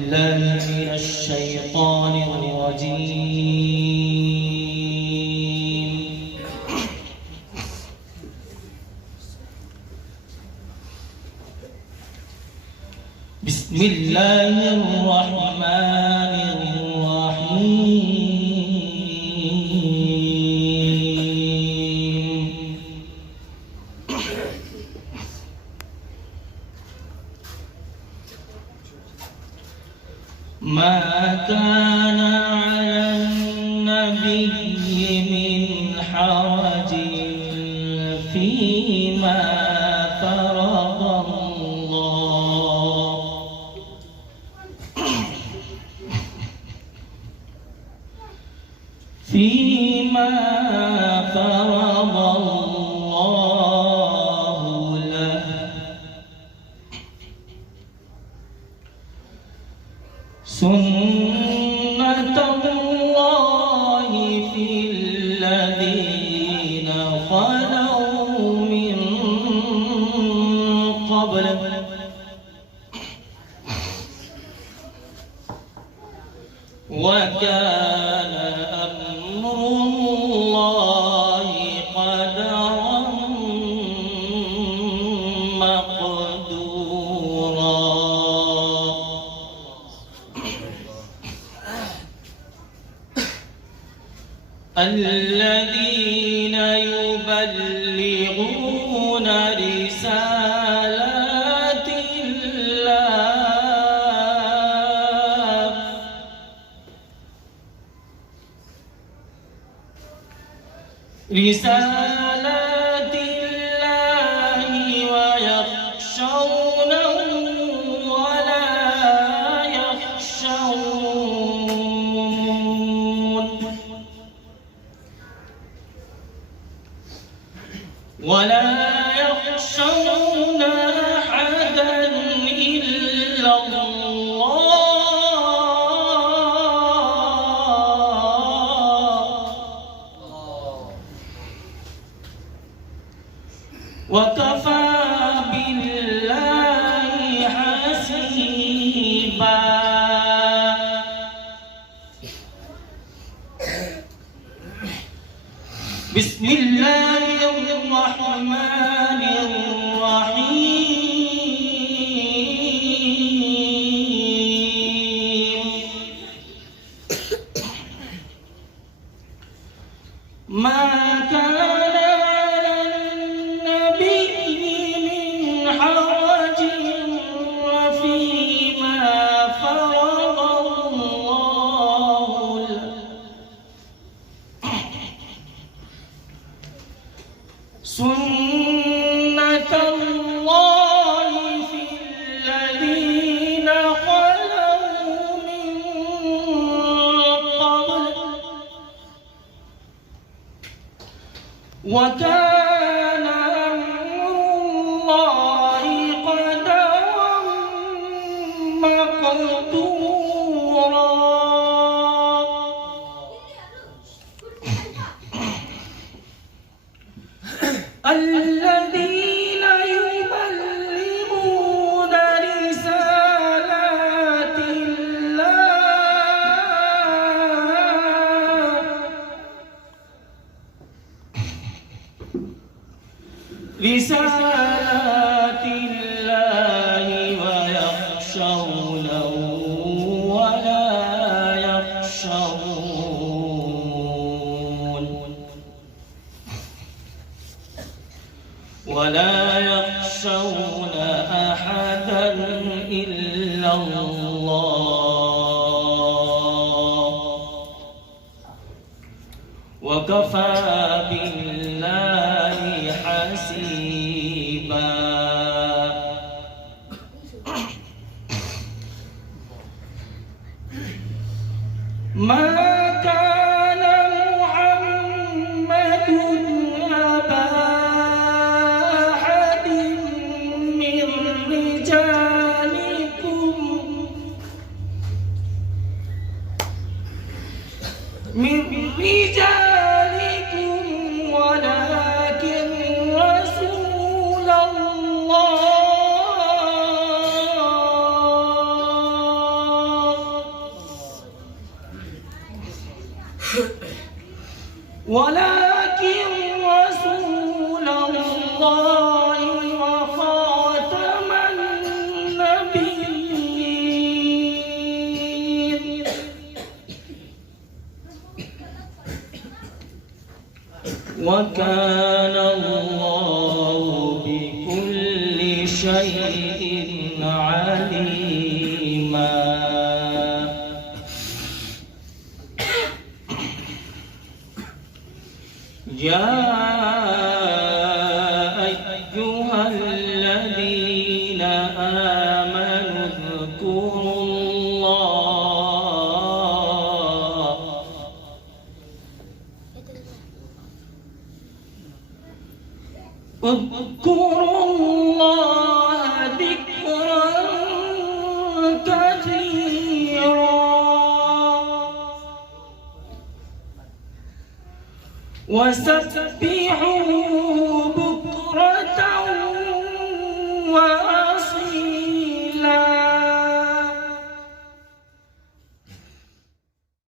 الله من الشيطان الرجيم. بسم الله الرحمن الرحيم. ما كان على النبي من حرج فيما فرض الله له سنة الله في الذين خلوا من قبل وكان أمر الله قدرا مقدورا. الذين يبلغون رسالات الله ويخشونه ولا يخشون أحدا إلا الله وكفى بالله حسيبا. بسم الله الرحمن الرحيم. ما كان على النبي من حرج فيما فرض الله له سنة الله في الذين خلوا من قبل وكان أمر الله قدرا مقدورا. الذين يبلغون رسالات الله ويخشونه ولا يخشون أحدا إلا الله وكفى بالله حسيبا. ما كان محمد أبا أحد من رجالكم ولكن رسول الله ولكن رسول الله وخاتم النبيين وكان الله بكل شيء عليما. يا أيها الذين آمنوا اذكروا الله ذكرا كثيرا وسبحوه